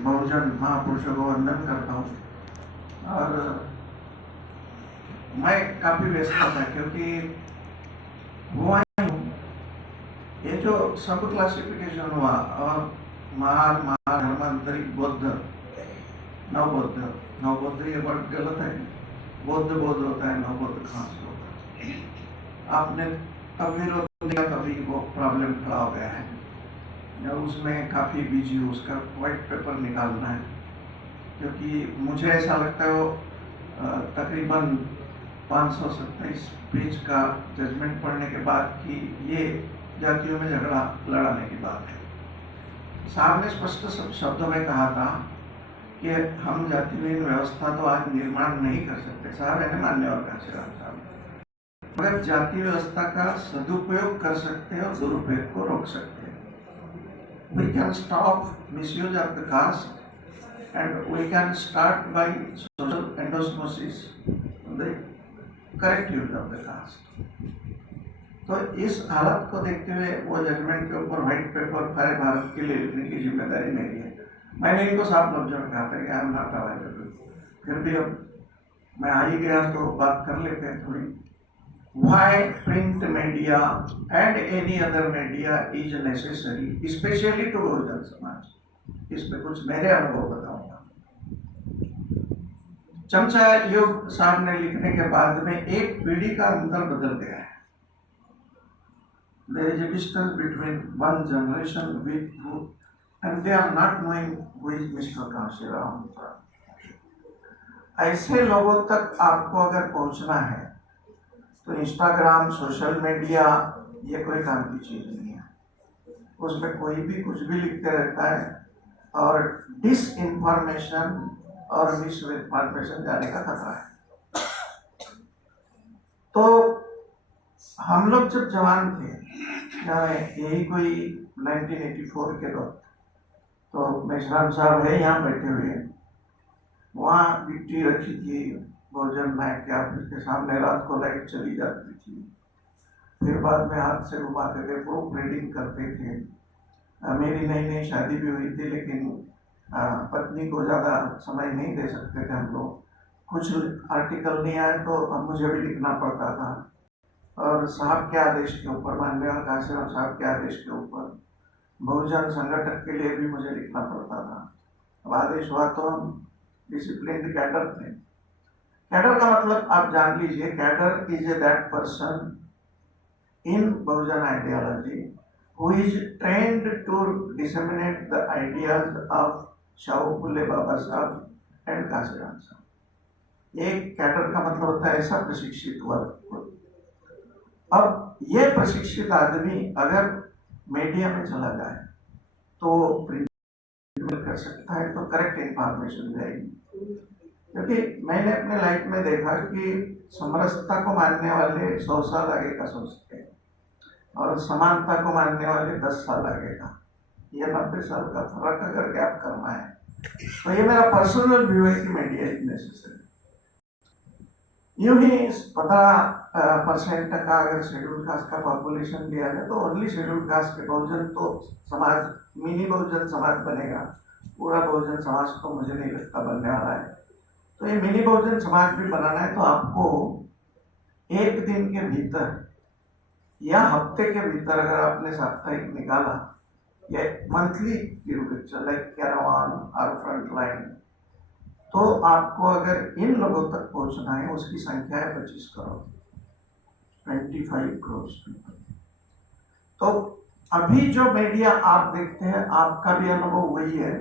बहुजन महापुरुषों को वंदन करता हूँ। और मैं काफ़ी व्यस्त था क्योंकि हुआ ये जो सब क्लासिफिकेशन हुआ और महान महान धर्मांतरिक बौद्ध नवबौद्ध ये वर्ड गलत है। बौद्ध होता है, नवबौद्ध कहाँ से होगा? आपने तब विरोध दिया, तभी वो प्रॉब्लम खड़ा हो गया है। उसमें काफ़ी बिजी हूँ, उसका वाइट पेपर निकालना है, क्योंकि मुझे ऐसा लगता है वो तकरीबन 527 पेज का जजमेंट पढ़ने के बाद कि ये जातियों में झगड़ा लड़ाने की बात है। साहब ने स्पष्ट शब्दों में कहा था कि हम जातिविहीन व्यवस्था तो आज निर्माण नहीं कर सकते। साहब है मान्यवर काशीराम साहब, मगर जाति व्यवस्था का सदुपयोग कर सकते हैं और दुरुपयोग को रोक सकते हैं। We can stop misuse of the caste, and we can start by social endosmosis, the correct use of the caste. तो इस हालत को देखते हुए वो जजमेंट के ऊपर व्हाइट पेपर सारे भारत के लिए लिखने की जिम्मेदारी मेरी है। मैंने इनको साफ लफ्जों में कहा था कि आई एम नॉट अवेलेबल, फिर भी अब मैं आ ही गया तो बात कर लेते हैं थोड़ी। Why print media and any other media is necessary, especially to Bahujan Samaj? इस पे कुछ मेरे अनुभव बताऊंगा। चमचा युग साहब ने लिखने के बाद में एक पीढ़ी का अंतर बदल गया है। There is a distance between one generation with who, and they are not knowing who is Mr. Kashiram. ऐसे लोगों तक आपको अगर पहुंचना है तो इंस्टाग्राम, सोशल मीडिया ये कोई काम की चीज नहीं है। उसमें कोई भी कुछ भी लिखते रहता है और डिस इंफॉर्मेशन और मिस इंफॉर्मेशन जाने का खतरा है। तो हम लोग जब जवान थे, यही कोई 1984 के वक्त, तो मेश्राम साहब है यहाँ बैठे हुए, वहाँ गिट्टी रखी थी बहुजन नायक के ऑफिस के सामने, रात को लाइट चली जाती थी, फिर बाद में हाथ से घुमाते थे, प्रूफ रीडिंग करते थे। मेरी नई नई शादी भी हुई थी, लेकिन पत्नी को ज़्यादा समय नहीं दे सकते थे हम लोग। कुछ आर्टिकल नहीं आए तो अब मुझे भी लिखना पड़ता था, और साहब के आदेश के ऊपर, माननीय काशीराम साहब के आदेश के ऊपर बहुजन संगठन के लिए भी मुझे लिखना पड़ता था। अब आदेश हुआ तो हम डिसिप्लिन कैडर थे। कैडर का मतलब आप जान लीजिए, cadre is that person in Bahujan ideology who is trained to disseminate the ideas of Shahu Phule Baba Saheb and Kashiram साहब। एक कैडर का मतलब होता है ऐसा प्रशिक्षित वर्ग। अब ये प्रशिक्षित आदमी अगर मीडिया में चला जाए तो प्रिंट कर सकता है, तो करेक्ट इंफॉर्मेशन जाएगी। क्योंकि मैंने अपने लाइफ में देखा कि समरसता को मानने वाले 100 साल आगे का सोचते हैं और समानता को मानने वाले 10 साल आगे का। ये 90 साल का फर्क अगर गैप करना है तो ये मेरा पर्सनल व्यू है कि मीडिया इज नेसेसरी। यूं ही 15% का अगर शेड्यूल कास्ट का पॉपुलेशन लिया जाए तो ओनली शेड्यूल कास्ट के बहुजन तो समाज मिनी बहुजन समाज बनेगा, पूरा बहुजन समाज तो मुझे नहीं लगता बनने वाला है। तो ये मिनी बहुजन समाज भी बनाना है तो आपको एक दिन के भीतर या हफ्ते के भीतर अगर आपने साप्ताहिक निकाला या मंथली लाइक कैरावान और फ्रंट लाइन, तो आपको अगर इन लोगों तक पहुंचना है, उसकी संख्या है 25 करोड़, 25 करोड़। तो अभी जो मीडिया आप देखते हैं, आपका भी अनुभव वही है।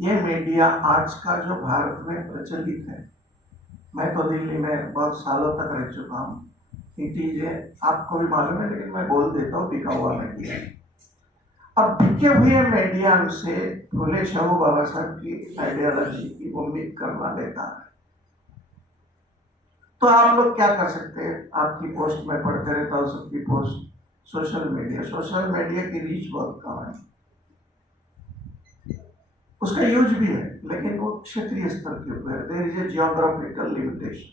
ये मीडिया आज का जो भारत में प्रचलित है, मैं तो दिल्ली में बहुत सालों तक रह चुका हूँ, चीजें आपको भी मालूम है, लेकिन मैं बोल देता हूँ बिका हुआ मीडिया। अब बिके हुए मीडिया से फुले शाहू बाबा साहब की आइडियोलॉजी की उम्मीद करना बेकार है। तो आप लोग क्या कर सकते हैं? आपकी पोस्ट में पढ़ते रहता हूँ, सबकी पोस्ट। सोशल मीडिया की रीच बहुत कम है, उसका यूज भी है, लेकिन वो क्षेत्रीय स्तर के ऊपर, there is a geographical limitation.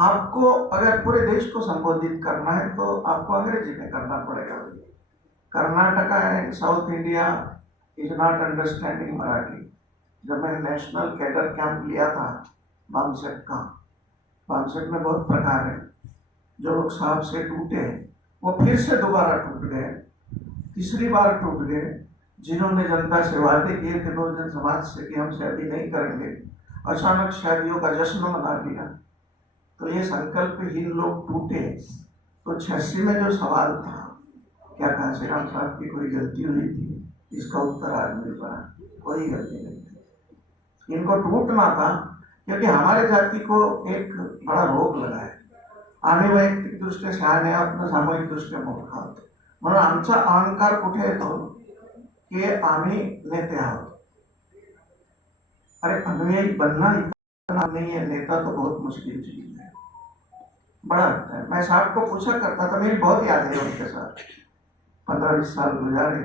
आपको अगर पूरे देश को संबोधित करना है तो आपको अंग्रेजी में करना पड़ेगा। Karnataka and south India is not understanding Marathi. जब मैंने नेशनल कैडर कैंप लिया था बामसेक का, बामसेक में बहुत प्रकार है, जो लोग साहब से टूटे वो फिर से दोबारा टूट गए, तीसरी बार टूट गए। जिन्होंने जनता से वादे किए थे बहुजन समाज से कि हम शादी नहीं करेंगे, अचानक शादियों का जश्न मना लिया। तो ये संकल्पहीन लोग टूटे। तो 86 में जो सवाल था, क्या कांशीराम साहब की कोई गलती हुई थी, इसका उत्तर आज मिल रहा है, कोई गलती नहीं थी। इनको टूटना था क्योंकि हमारे जाति को एक बड़ा रोग लगा है। आम्ही वैयक्तिक दृष्ट्या शहाणे आहोत ना सामूहिक दृष्ट्या मूर्ख आहोत। म्हणून आमचा अहंकार कुठे येतो की आम्ही नेते आहोत। अरे अनुयायी बनना इतना नहीं है, नेता तो बहुत मुश्किल चीज है, बड़ा लगता है। मैं साहब को पूछा करता था, मेरी बहुत याद है उनके साथ, 15-20 साल गुजारे।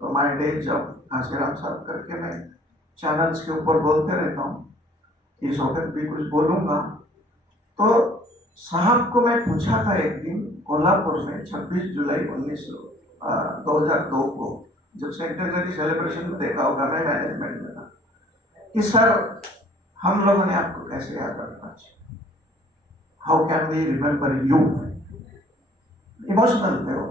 तो माय डे जब कांशीराम साहब करके मैं चैनल्स के ऊपर बोलते रहता हूँ, इस वक्त भी कुछ बोलूंगा। तो साहब को मैं पूछा था एक दिन कोल्हापुर में 26 जुलाई 2002 को, जब सेंटेनरी सेलिब्रेशन में देखा होगा, मैं मैनेजमेंट में था, कि सर हम लोगों ने आपको कैसे याद रखना चाहिए, how can we remember you. Emotional थे वो।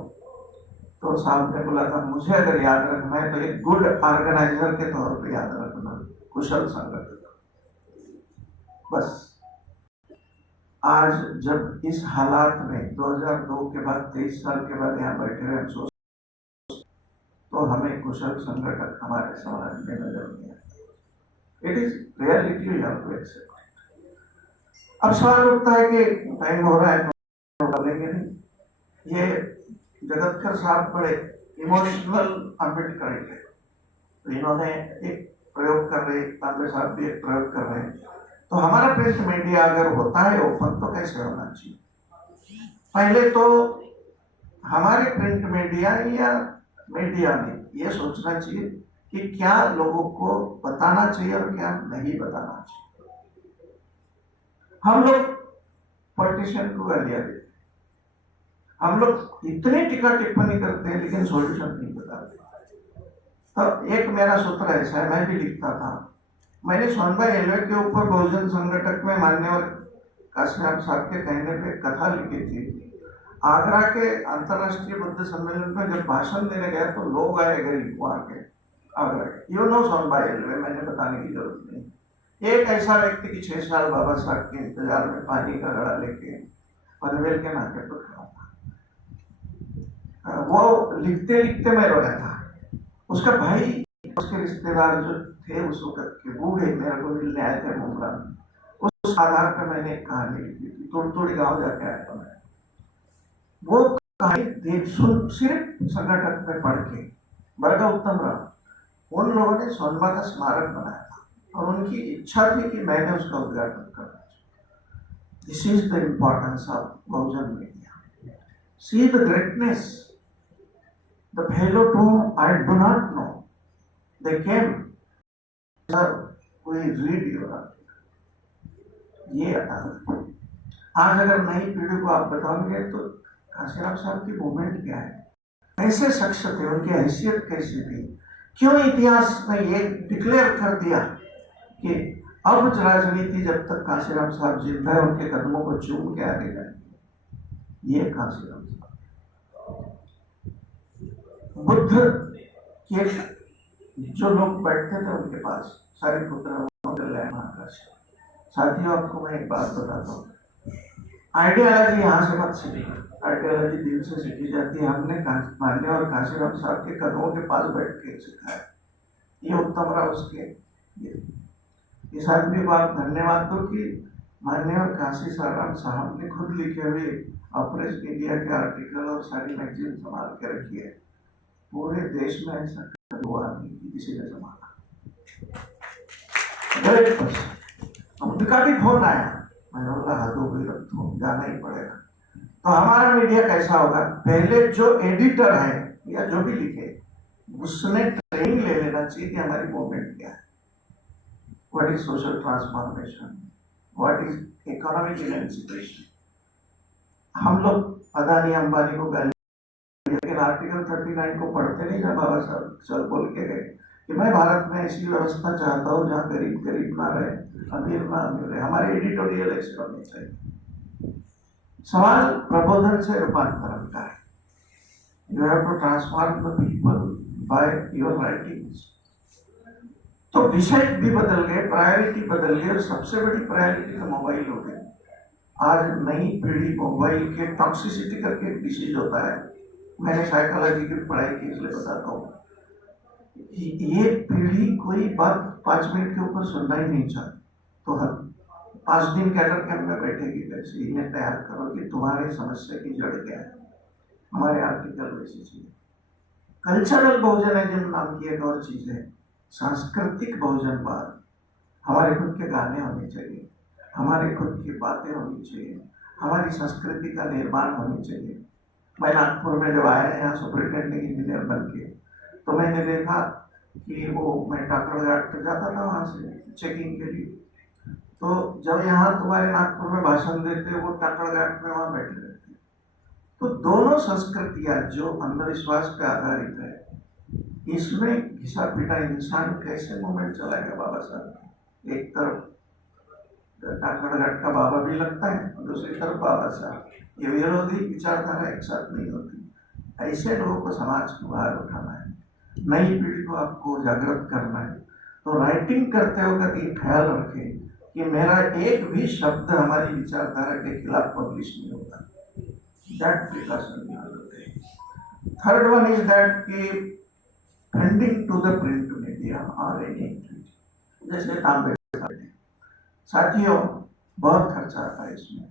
तो साहब ने बोला था, मुझे अगर याद रखना है तो एक गुड ऑर्गेनाइजर के तौर पे याद रखना, कुशल संगठन। बस आज जब इस हालात में 2002 के बाद 23 साल के बाद यहाँ बैठे हैं सोच, तो हमें कुशल संगठक हमारे समाज में नजर नहीं आता। It is reality, we have to accept. अब सवाल उठता है कि टाइम हो रहा है तो बोलेंगे नहीं। ये जगतकर साहब बड़े इमोशनल अम्बेडकर थे, तो इन्होंने एक प्रयोग कर रहे, तांबे साहब भी एक प्रयोग कर रहे हैं। तो हमारा प्रिंट मीडिया अगर होता है ओपन तो कैसे होना चाहिए? पहले तो हमारे प्रिंट मीडिया या मीडिया में ये सोचना चाहिए कि क्या लोगों को बताना चाहिए और क्या नहीं बताना चाहिए। हम लोग पॉलिटिशियन को गालियां देते, हम लोग इतनी टीका टिप्पणी करते हैं लेकिन सॉल्यूशन नहीं बताते। तो एक मेरा सूत्र ऐसा है, मैं भी लिखता था, मैंने सोनभाई एलवे के ऊपर बहुजन संगठक में मान्यवर काशीराम साहब के कहने पे कथा लिखी थी। आगरा के अंतर्राष्ट्रीय बुद्ध सम्मेलन में जब भाषण देने गया तो लोग आए गरीब वहां के, आगरा के। यू नो सोनभाई एलवे, मैंने बताने की जरूरत नहीं। एक ऐसा व्यक्ति कि 6 साल बाबा साहब के इंतजार में पानी का घड़ा लेके पनवेल के नाके पर खड़ा था। वो लिखते लिखते मैं रो रहा था। उसका भाई, उसके रिश्तेदार जो थे उस वक्त के बूढ़े मेरे को मिलने आए थे मुंबई में, उस आधार पर मैंने एक कहानी लिखी थी। थोड़ी गांव जाके आया था मैं, वो कहानी देख सुन सिर्फ संगठन में पढ़ के बरगा उत्तम राव, उन लोगों ने सोनबा का स्मारक बनाया था और उनकी इच्छा थी कि मैंने उसका उद्घाटन करना। This is the importance of Bahujan media. See the greatness, the fellow to whom I do not know, they came, sir, we read your article। ये आज अगर नई पीढ़ी को आप बताओगे तो काशीराम साहब की मूवमेंट क्या है, कैसे शख्स थे, उनकी हैसियत कैसी थी, क्यों इतिहास ने ये डिक्लेयर कर दिया कि अब राजनीति जब तक काशीराम साहब जिंदा है उनके कदमों को चूम के आगे जाएंगे। ये काशीराम साहब बुद्ध के जो लोग बैठते थे उनके पास, सारे पुत्र महाकाश। साथियों, आपको मैं एक बात बताता हूँ, आइडियोलॉजी यहाँ से मत सीखी, आइडियोलॉजी दिल से सीखी जाती है। हमने मान्य और काशीराम साहब के कदमों के पास बैठ के सीखा है। ये उत्तम राव उसके, इस आदमी को आप धन्यवाद दो कि मान्य और काशी साराम साहब ने खुद लिखे हुए प्रेस मीडिया के आर्टिकल और सारी मैगजीन संभाल के रखी है। पूरे देश में ऐसा हुआ नहीं किसी ने संभाला। उनका भी फोन आया, मैंने बोला हाथों को रख दो, जाना ही पड़ेगा। तो हमारा मीडिया कैसा होगा, पहले जो एडिटर है या जो भी लिखे उसने ट्रेनिंग ले लेना चाहिए कि हमारी मूवमेंट क्या है, what is social transformation, what is economic emancipation. हम लोग अदानी अंबानी को गाली, लेकिन आर्टिकल 39 को पढ़ते नहीं ना बाबा साहब चल बोल के गए कि मैं भारत में ऐसी व्यवस्था चाहता हूँ जहाँ गरीब गरीब ना रहे, अमीर ना अमीर रहे। हमारे एडिटोरियल ऐसे होने चाहिए। सवाल प्रबोधन से रूपांतरण का है। You have to transform the people by your writings. तो विषय भी बदल गए, प्रायोरिटी बदल गई, और सबसे बड़ी प्रायोरिटी तो मोबाइल हो गई। आज नई पीढ़ी मोबाइल के टॉक्सिसिटी करके एक डिसीज होता है। मैंने साइकोलॉजी की पढ़ाई की, इसलिए बताता हूँ। ये पीढ़ी कोई बात 5 मिनट के ऊपर सुनना ही नहीं चाहती। तो हम 5 दिन कैडर कैंप में बैठेगी, कैसे इन्हें तैयार करो कि तुम्हारी समस्या की जड़ क्या है। हमारे आर्टिकल वैसी चीज। कल्चरल बहुजनिज्म नाम की एक और चीज है, सांस्कृतिक बहुजनवाद। हमारे खुद के गाने होने चाहिए, हमारे खुद की बातें होनी चाहिए, हमारी संस्कृति का निर्माण होनी चाहिए। मैं नागपुर में जब आया यहाँ सुपरिटेंडिंग इंजीनियर बन के, तो मैंने देखा कि वो मैं टाकड़घाट तक जाता था वहाँ से चेकिंग के लिए। तो जब यहाँ तुम्हारे नागपुर में भाषण देते, वो टाकड़घाट में वहाँ बैठे रहते। तो दोनों संस्कृतियाँ जो अंधविश्वास पे आधारित है, इसमें घिसा पिटा इंसान कैसे मूवमेंट चलाएगा। बाबा साहब एक तरफ टाकड़घाट का बाबा भी लगता है, दूसरी तरफ बाबा साहब, ये विरोधी विचारधारा एक साथ नहीं होती। ऐसे लोगों को समाज को बाहर उठाना है, नई पीढ़ी को आपको जागृत करना है। तो राइटिंग करते वक्त ये ख्याल रखें कि मेरा एक भी शब्द हमारी विचारधारा के खिलाफ पब्लिश नहीं होगा। दैट प्रिकॉशन जरूरत है। थर्ड वन इज दैट कि funding to the print media और एनी, जैसे तांबे साथियों बहुत खर्चा आता है इसमें।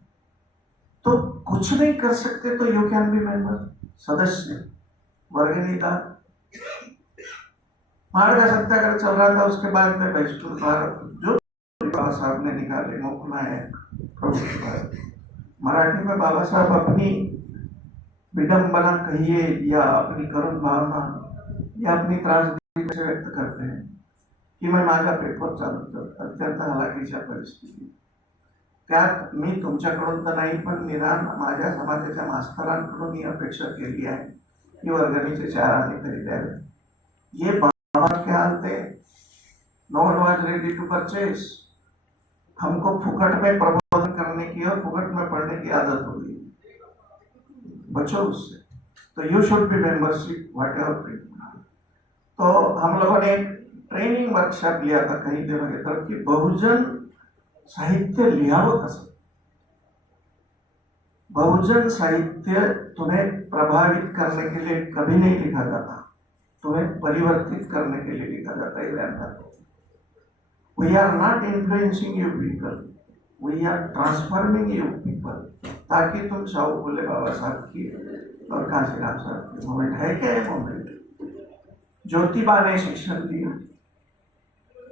तो कुछ नहीं कर सकते तो यू कैन बी मेंबर, सदस्य, वर्गनीदार। मार्ग सत्याग्रह चल रहा था, उसके बाद में बैष्णव भारत जो बाबा साहब ने निकाले, मुखनायक, मराठी में बाबा साहब अपनी विडंबना कहिए या अपनी करुण भावना या अपनी त्रासदी से व्यक्त करते हैं की मैं माझा पेपर चालवतो, अत्यंत हलाखीच्या परिस्थिती। त्यात मी तुमच्याकडून तर नाही, पण निदान माझ्या समाजाच्या मास्तरांकडून ही अपेक्षा केली आहे की वर्गणीचे 4 आणे तरी द्यावे। ये बाबा के हाल थे, no one was ready to purchase. हमको फुकट में प्रबोधन करने की और फुकट में पढ़ने की आदत हो गई, बचो उससे। तो you should be membership what ever print. तो हम लोगों ने एक ट्रेनिंग वर्कशॉप लिया था कई दिनों की तरफ कि बहुजन साहित्य लिहावं कसं। बहुजन साहित्य तुम्हें प्रभावित करने के लिए कभी नहीं लिखा जाता, तुम्हें परिवर्तित करने के लिए लिखा जाता है। We are not influencing you people, we are transforming you people, ताकि तुम चाहो। बोले बाबा साहब की और काशीराम साहब की मोमेंट है क्या? ये मोमेंट ज्योतिबा ने शिक्षण दिया,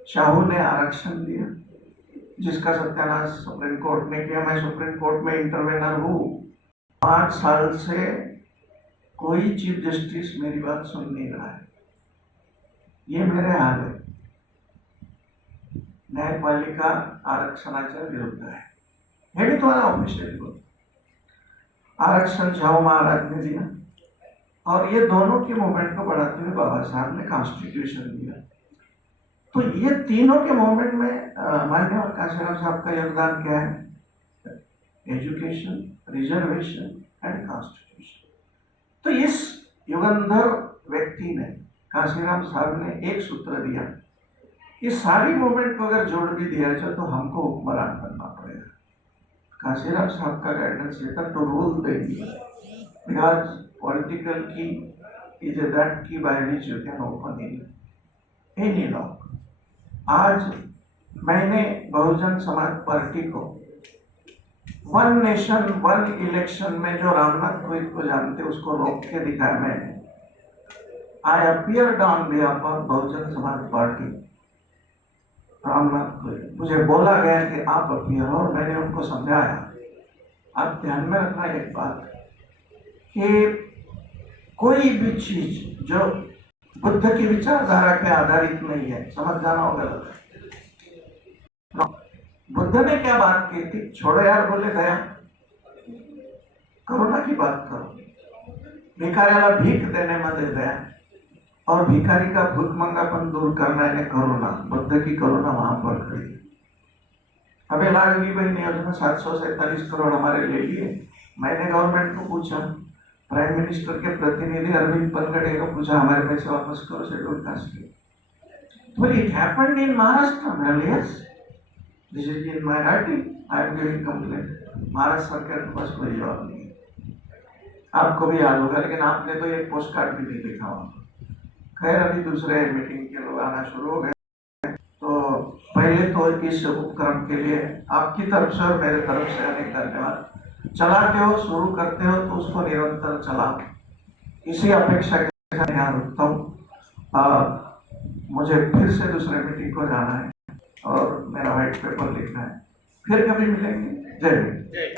शाहू ने आरक्षण दिया, जिसका सत्यानाश सुप्रीम कोर्ट ने किया। मैं सुप्रीम कोर्ट में इंटरवेनर हूँ, 5 साल से कोई चीफ जस्टिस मेरी बात सुन नहीं रहा है। ये मेरे हाल है। न्यायपालिका आरक्षणाच्या विरुद्ध है, हे मी तुम्हाला ऑफिशियली बोलतो। आरक्षण शाहू महाराज ने दिया, और ये दोनों की मूवमेंट को बढ़ाते हुए बाबा साहब ने कॉन्स्टिट्यूशन दिया। तो ये तीनों के मूवमेंट में माननीय काशीराम साहब का योगदान क्या है? Education, reservation and constitution. तो इस युगंधर व्यक्ति ने, काशीराम साहब ने एक सूत्र दिया कि सारी मूवमेंट को अगर जोड़ भी दिया जाए तो हमको हुक्मरान करना पड़ेगा। काशीराम साहब का गाइडेंस लेकर to rule the India, because political की इज दैट की by which you can open any law. आज मैंने बहुजन समाज पार्टी को वन नेशन वन इलेक्शन में जो रामनाथ कोविंद को जानते उसको रोक के दिखाया मैंने। I appeared on behalf of Bahujan Samaj Party. Ramnath Kovind, मुझे बोला गया कि आप अपीयर हो, और मैंने उनको समझाया। आप ध्यान में रखना एक बात कि कोई भी चीज जो बुद्ध की विचारधारा पे आधारित नहीं है, समझ जाना होगा गलत है। बुद्ध ने क्या बात की थी? छोड़ो यार, बोले दया, करुणा की बात करो, भिकाऱ्याला भीक देने मध्ये दया। और भिखारी का भूखमंगापन दूर करना है कोरोना, बुद्ध की कोरोना वहां पर खड़ी। हमें लाडली बहन योजना 747 करोड़ हमारे ले लिए। मैंने गवर्नमेंट को पूछा, प्राइम मिनिस्टर के प्रतिनिधि अरविंद पनगड़े को पूछा, हमारे पैसे वापस करो शेड्यूल कास्ट के। तो it happened in Maharashtra. Yes, this is in my writing, I am giving complaint. Maharashtra सरकार के पास कोई जवाब नहीं है। आपको भी याद होगा, लेकिन आपने तो एक पोस्ट कार्ड भी नहीं देखा वहां। खैर, अभी दूसरे मीटिंग के लोग आना शुरू हो गए, तो पहले तो इस उपक्रम के लिए आपकी तरफ से और मेरे तरफ से अनेक धन्यवाद। चलाते हो, शुरू करते हो तो उसको निरंतर चलाओ, इसी अपेक्षा के साथ यहाँ रुकता हूँ। मुझे फिर से दूसरे मीटिंग को जाना है और मेरा व्हाइट पेपर लिखना है। फिर कभी मिलेंगे। जय हिंद।